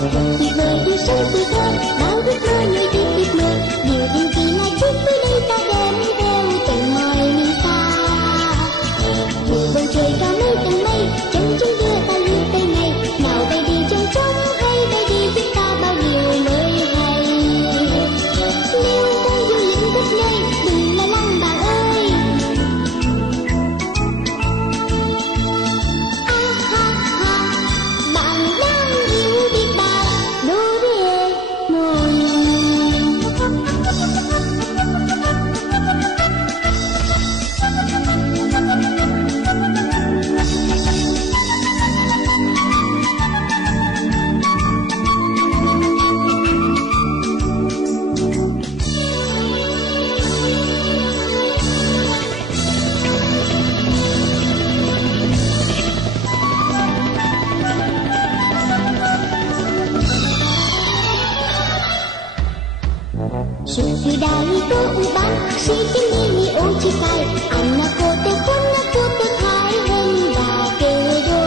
tuyệt vời yêu sống tuổi thơ, bao ước mơ nơi tuyệt tuyệt mơ, điều đình kỳ là chút tới đây ta đem theo tận mọi miền xa. Bầu trời cao mấy tầng mây, chân chúng đưa ta lướt tới ngày, nào bay đi chân trống hay bay đi giúp ta bao điều mới hay. Nếu ta du lịch khắp nơi, đừng lo lắng bạn ơi. Bạn đang yêu biết bao Doraemon. Sudahlah berubah, segini uji kai, anakku terpon hai hendak kedua.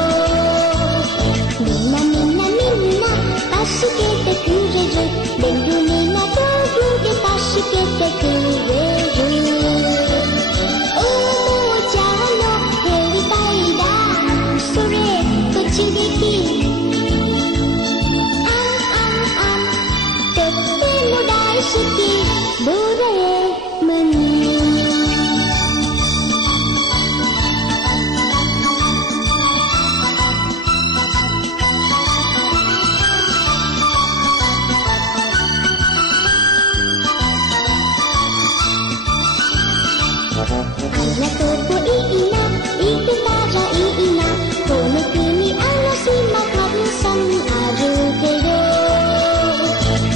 Mina mina mina, tasik kita kureju, dendu mina dodu de tasik kita kureju. Oh jalo heri paida, sore kecil deki. Siki Doraemon. Anakku Ina, itu Tara Ina, kono kini ana simak harusan aru kero.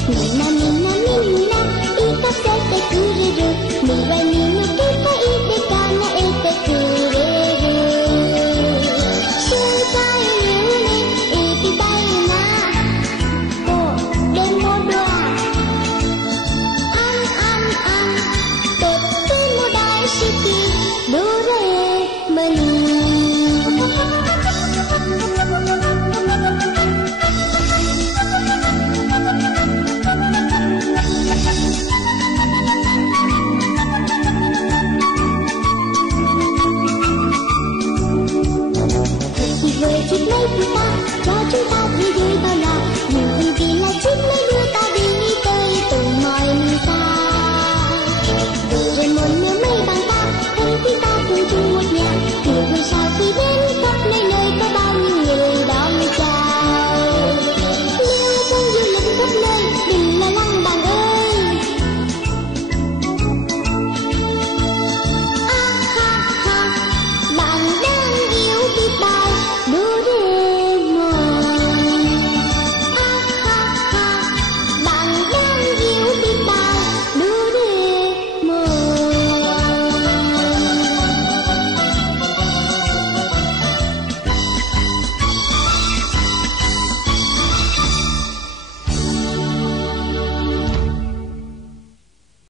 Mina mina mina, ika sete kureru, mirai minu kita ite kana ete kureru. Sukai yune, iti taina, ko demo doa. Totemo daisuki Doraemon. Chiếc máy của ta cho chúng ta đi đi bao la, nhưng vì vì là chiếc máy đưa ta đi tới từng mọi miền xa. Doraemon